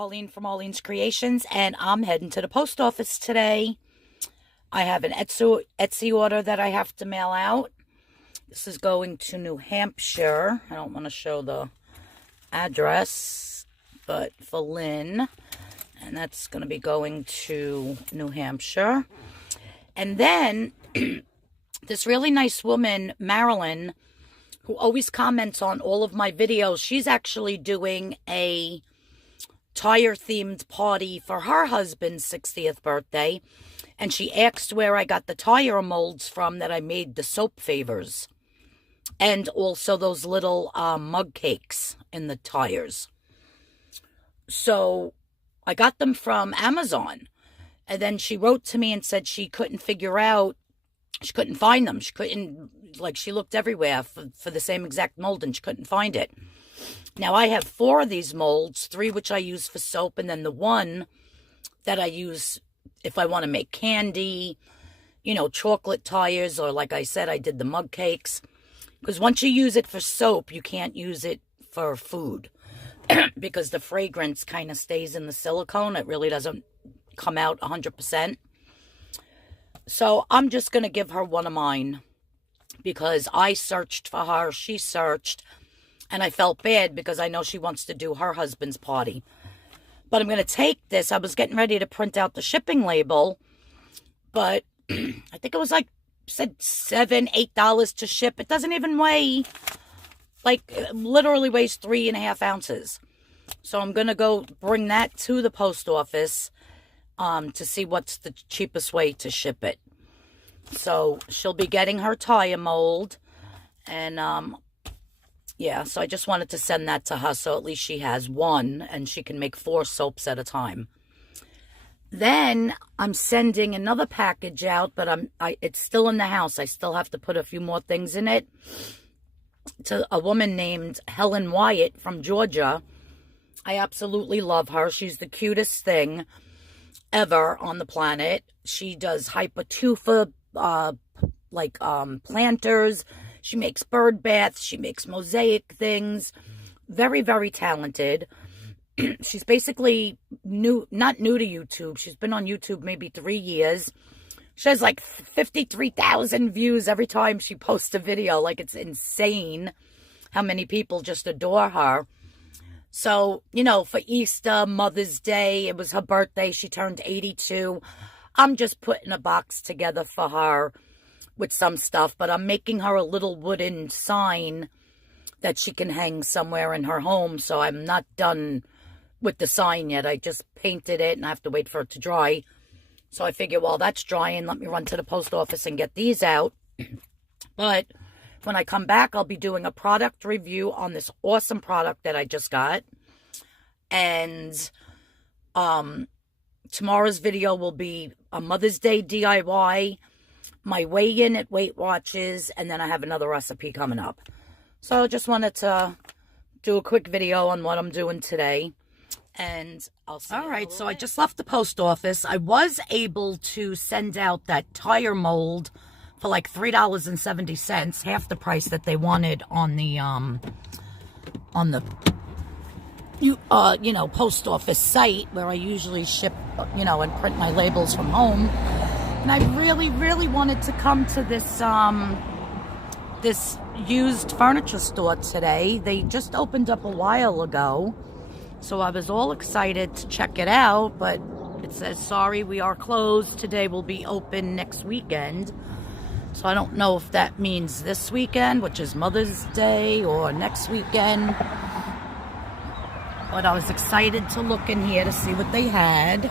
Arlene from Arlene's Creations, and I'm heading to the post office today. I have an Etsy order that I have to mail out. This is going to New Hampshire. I don't want to show the address, but for Lynn. And that's going to be going to New Hampshire. And then this really nice woman, Marilyn, who always comments on all of my videos, she's actually doing a tire-themed party for her husband's 60th birthday. And she asked where I got the tire molds from that I made the soap favors. And also those little mug cakes in the tires. So I got them from Amazon. And then she wrote to me and said she couldn't figure out, she couldn't find them. She couldn't, like, she looked everywhere for the same exact mold and she couldn't find it. Now I have 4 of these molds, 3 which I use for soap, and then the one that I use if I want to make candy, you know, chocolate tires, or like I said, I did the mug cakes. Because once you use it for soap, you can't use it for food. Because the fragrance kind of stays in the silicone. It really doesn't come out 100%. So I'm just going to give her one of mine. Because I searched for her, she searched. And I felt bad because I know she wants to do her husband's party. But I'm going to take this. I was getting ready to print out the shipping label. But I think it was like, said $7, $8 to ship. It doesn't even weigh, like, it literally weighs 3.5 ounces. So I'm going to go bring that to the post office to see what's the cheapest way to ship it. So she'll be getting her tire mold. And, yeah, so I just wanted to send that to her so at least she has one and she can make 4 soaps at a time. Then I'm sending another package out, but it's still in the house. I still have to put a few more things in it. To a woman named Helen Wyatt from Georgia. I absolutely love her. She's the cutest thing ever on the planet. She does hypertufa, planters. She makes bird baths. She makes mosaic things. Very, very talented. She's basically not new to YouTube. She's been on YouTube maybe 3 years. She has like 53,000 views every time she posts a video. Like, it's insane how many people just adore her. So, you know, for Easter, Mother's Day, it was her birthday. She turned 82. I'm just putting a box together for her with some stuff, but I'm making her a little wooden sign that she can hang somewhere in her home. So I'm not done with the sign yet. I just painted it and I have to wait for it to dry. So I figure, well, that's drying. Let me run to the post office and get these out. But when I come back, I'll be doing a product review on this awesome product that I just got. And tomorrow's video will be a Mother's Day DIY, my weigh-in at Weight Watchers, and then I have another recipe coming up. So I just wanted to do a quick video on what I'm doing today. And I'll see you. All right, so I just left the post office. I was able to send out that tire mold for like $3.70, half the price that they wanted on the post office site where I usually ship, and print my labels from home. And I really, really wanted to come to this this used furniture store today. They just opened up a while ago. So I was all excited to check it out, but it says, sorry, we are closed. Today will be open next weekend. So I don't know if that means this weekend, which is Mother's Day, or next weekend. But I was excited to look in here to see what they had.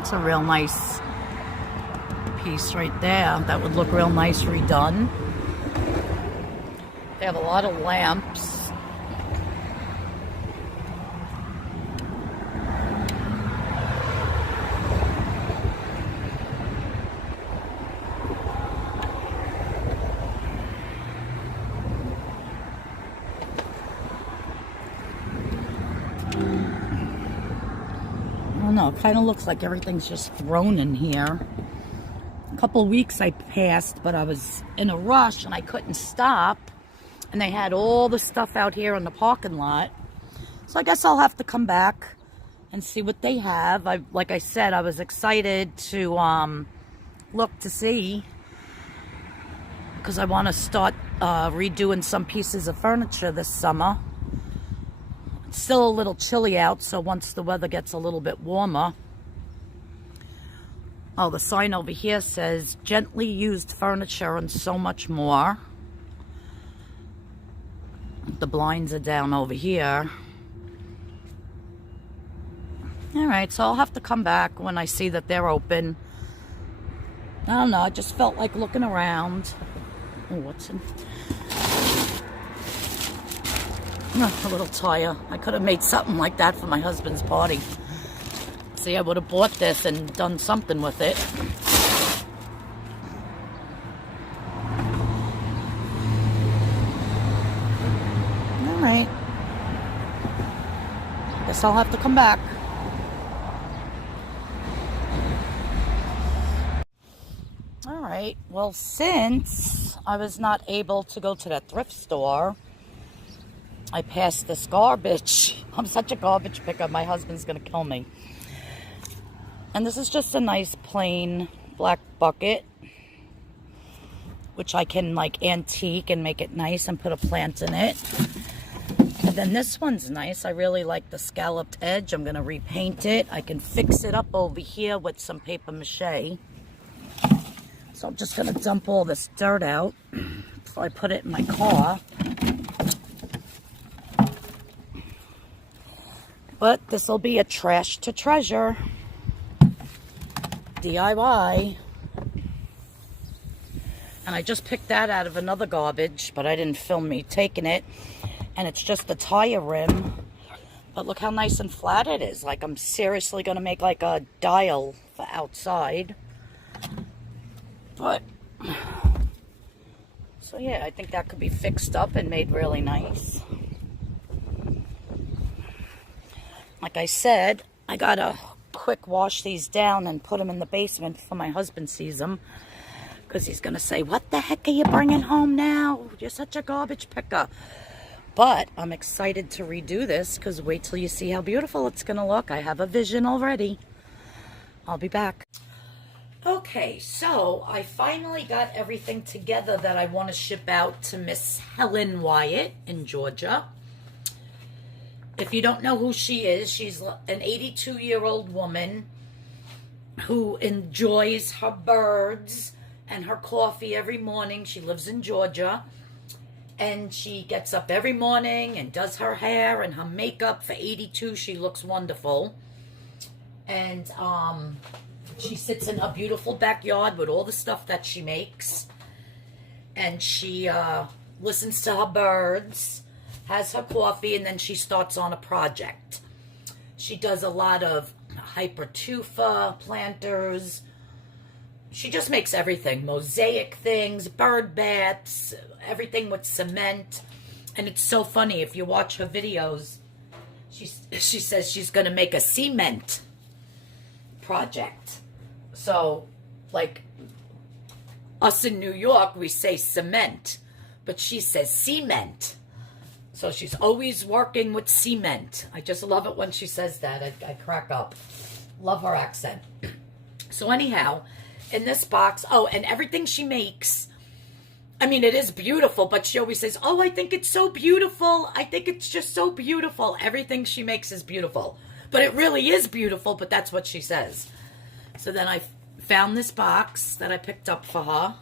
It's a real nice piece right there. That would look real nice redone. They have a lot of lamps. I don't know, it kind of looks like everything's just thrown in here. A couple weeks I passed, but I was in a rush and I couldn't stop. And they had all the stuff out here in the parking lot. So I guess I'll have to come back and see what they have. Like I said, I was excited to look to see, because I want to start redoing some pieces of furniture this summer. It's still a little chilly out, so once the weather gets a little bit warmer. Oh, the sign over here says gently used furniture and so much more. The blinds are down over here. Alright, so I'll have to come back when I see that they're open. I don't know, I just felt like looking around. Oh, what's in? Oh, a little tire. I could have made something like that for my husband's party. See, I would have bought this and done something with it. Alright. Guess I'll have to come back. Alright, well, since I was not able to go to that thrift store, I passed this garbage. I'm such a garbage picker, my husband's gonna kill me. And this is just a nice plain black bucket, which I can like antique and make it nice and put a plant in it. And then this one's nice. I really like the scalloped edge. I'm gonna repaint it. I can fix it up over here with some paper mache. So I'm just gonna dump all this dirt out before I put it in my car. But this will be a trash to treasure. DIY. And I just picked that out of another garbage, but I didn't film me taking it. And it's just the tire rim. But look how nice and flat it is. Like, I'm seriously going to make like a dial for outside. But, so yeah, I think that could be fixed up and made really nice. Like I said, I gotta quick wash these down and put them in the basement before my husband sees them, because he's gonna say, what the heck are you bringing home now? You're such a garbage picker. But I'm excited to redo this, because wait till you see how beautiful it's gonna look. I have a vision already. I'll be back. Okay, so I finally got everything together that I want to ship out to Miss Helen Wyatt in Georgia. If you don't know who she is, she's an 82-year-old woman who enjoys her birds and her coffee every morning. She lives in Georgia, and she gets up every morning and does her hair and her makeup. For 82, she looks wonderful. And she sits in her beautiful backyard with all the stuff that she makes, and she listens to her birds, has her coffee, and then she starts on a project. She does a lot of hypertufa planters. She just makes everything. Mosaic things, bird baths, everything with cement. And it's so funny, if you watch her videos, she says she's going to make a cement project. So, like, us in New York, we say cement, but she says cement. So she's always working with cement. I just love it when she says that. I crack up. Love her accent. So anyhow, in this box, oh, and everything she makes, I mean, it is beautiful, but she always says, oh, I think it's so beautiful. I think it's just so beautiful. Everything she makes is beautiful. But it really is beautiful, but that's what she says. So then I found this box that I picked up for her,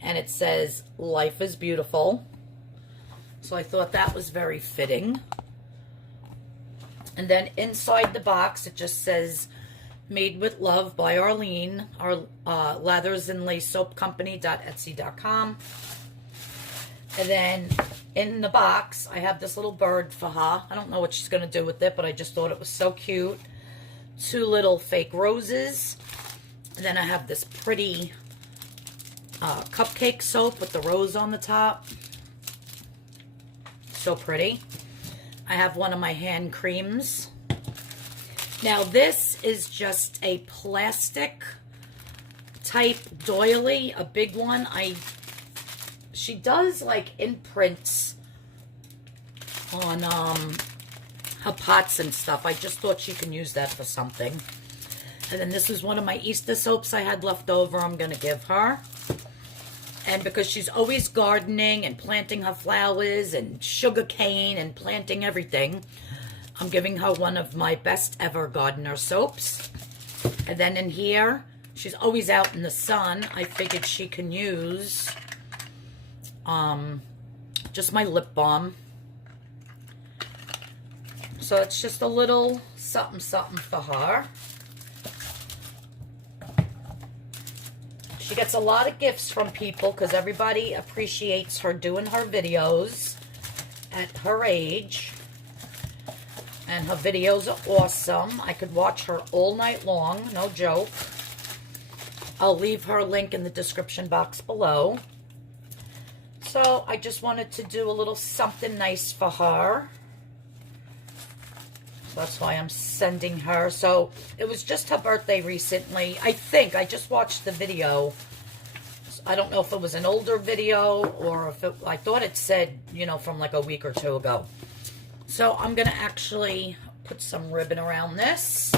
and it says, Life is Beautiful. So I thought that was very fitting. And then inside the box, it just says, Made with Love by Arlene, our Lathers and Lace Soap Company.etsy.com. And then in the box, I have this little bird for her. I don't know what she's going to do with it, but I just thought it was so cute. 2 little fake roses. And then I have this pretty cupcake soap with the rose on the top. So pretty. I have one of my hand creams. Now this is just a plastic type doily, a big one. She does like imprints on her pots and stuff. I just thought she can use that for something. And then this is one of my Easter soaps I had left over I'm going to give her. And because she's always gardening and planting her flowers and sugar cane and planting everything, I'm giving her one of my best ever gardener soaps. And then in here, she's always out in the sun. I figured she can use just my lip balm. So it's just a little something something for her. She gets a lot of gifts from people because everybody appreciates her doing her videos at her age. And her videos are awesome. I could watch her all night long, no joke. I'll leave her link in the description box below. So I just wanted to do a little something nice for her. So that's why I'm sending her. So it was just her birthday recently. I think I just watched the video. I don't know if it was an older video or if it, I thought it said, you know, from like a week or two ago. So I'm going to actually put some ribbon around this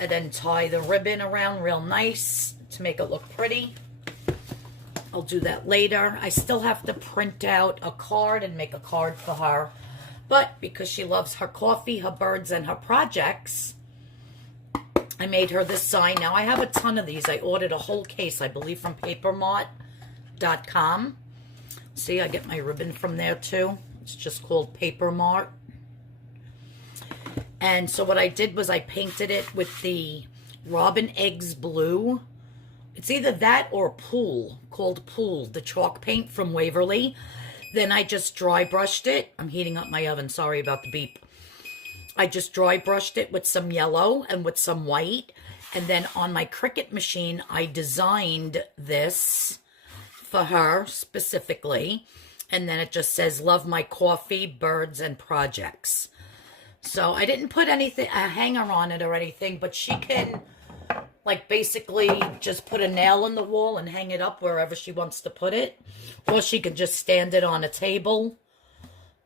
and then tie the ribbon around real nice to make it look pretty. I'll do that later. I still have to print out a card and make a card for her. But because she loves her coffee, her birds, and her projects, I made her this sign. Now, I have a ton of these. I ordered a whole case, I believe, from papermart.com. See, I get my ribbon from there, too. It's just called Paper Mart. And so what I did was I painted it with the Robin Eggs Blue. It's either that or Pool, called Pool, the chalk paint from Waverly. Then I just dry brushed it. I'm heating up my oven. Sorry about the beep. I just dry brushed it with some yellow and with some white. And then on my Cricut machine, I designed this for her specifically. And then it just says, love my coffee, birds, and projects. So I didn't put anything, a hanger on it or anything, but she can, like, basically just put a nail in the wall and hang it up wherever she wants to put it. Or she could just stand it on a table,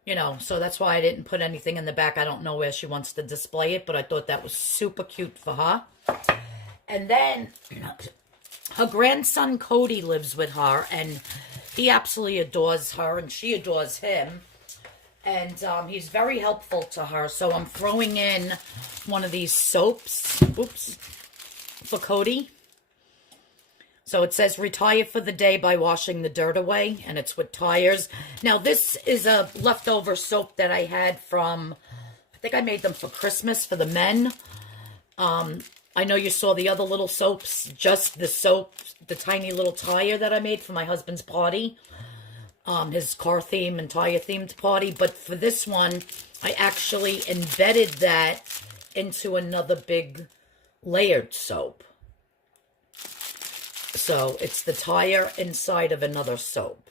you know. So that's why I didn't put anything in the back. I don't know where she wants to display it, but I thought that was super cute for her. And then her grandson Cody lives with her, and he absolutely adores her, and she adores him. And he's very helpful to her. So I'm throwing in one of these soaps. Oops. For Cody. So it says retire for the day by washing the dirt away, and it's with tires. Now this is a leftover soap that I had from, I think I made them for Christmas for the men. I know you saw the other little soaps, just the soap, the tiny little tire that I made for my husband's party. His car theme and tire themed party. But for this one, I actually embedded that into another big layered soap. So it's the tire inside of another soap.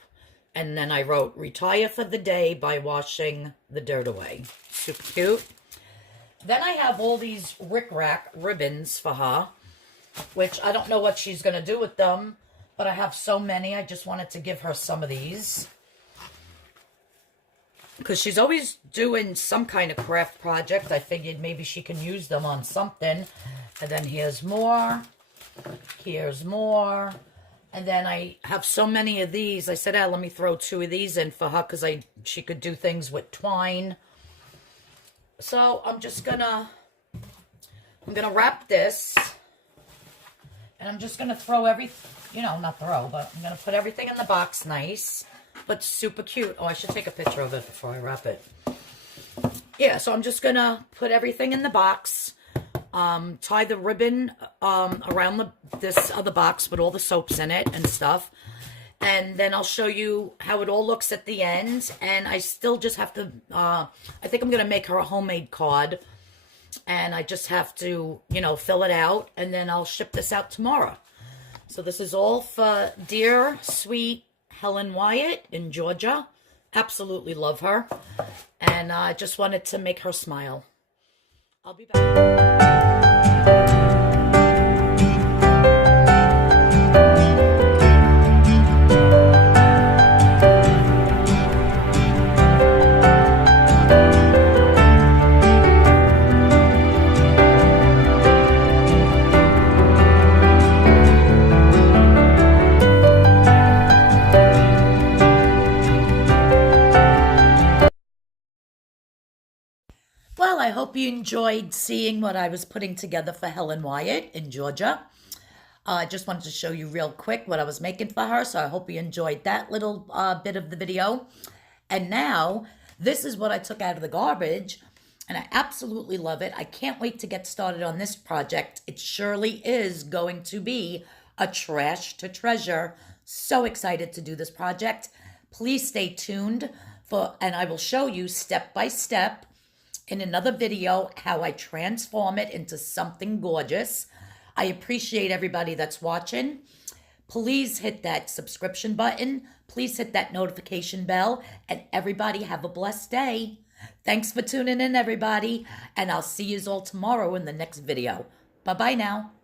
And then I wrote, retire for the day by washing the dirt away. Super cute. Then I have all these Rick Rack ribbons for her, which I don't know what she's going to do with them, but I have so many. I just wanted to give her some of these, because she's always doing some kind of craft project. I figured maybe she can use them on something. And then here's more. Here's more. And then I have so many of these. I said, let me throw 2 of these in for her, because she could do things with twine. So I'm just gonna wrap this, and I'm just gonna throw not throw, but I'm gonna put everything in the box nice, but super cute. Oh, I should take a picture of it before I wrap it. Yeah, so I'm just gonna put everything in the box, tie the ribbon around this other box with all the soaps in it and stuff. And then I'll show you how it all looks at the end. And I still just have to, I think I'm going to make her a homemade card. And I just have to, fill it out. And then I'll ship this out tomorrow. So this is all for dear, sweet Helen Wyatt in Georgia. Absolutely love her. And I just wanted to make her smile. I'll be back. you enjoyed seeing what I was putting together for Helen Wyatt in Georgia. I just wanted to show you real quick what I was making for her, so I hope you enjoyed that little bit of the video. And now, this is what I took out of the garbage, and I absolutely love it. I can't wait to get started on this project. It surely is going to be a trash to treasure. So excited to do this project. Please stay tuned and I will show you step by step in another video how I transform it into something gorgeous. I appreciate everybody that's watching. Please hit that subscription button. Please hit that notification bell. And everybody have a blessed day. Thanks for tuning in, everybody. And I'll see you all tomorrow in the next video. Bye-bye now.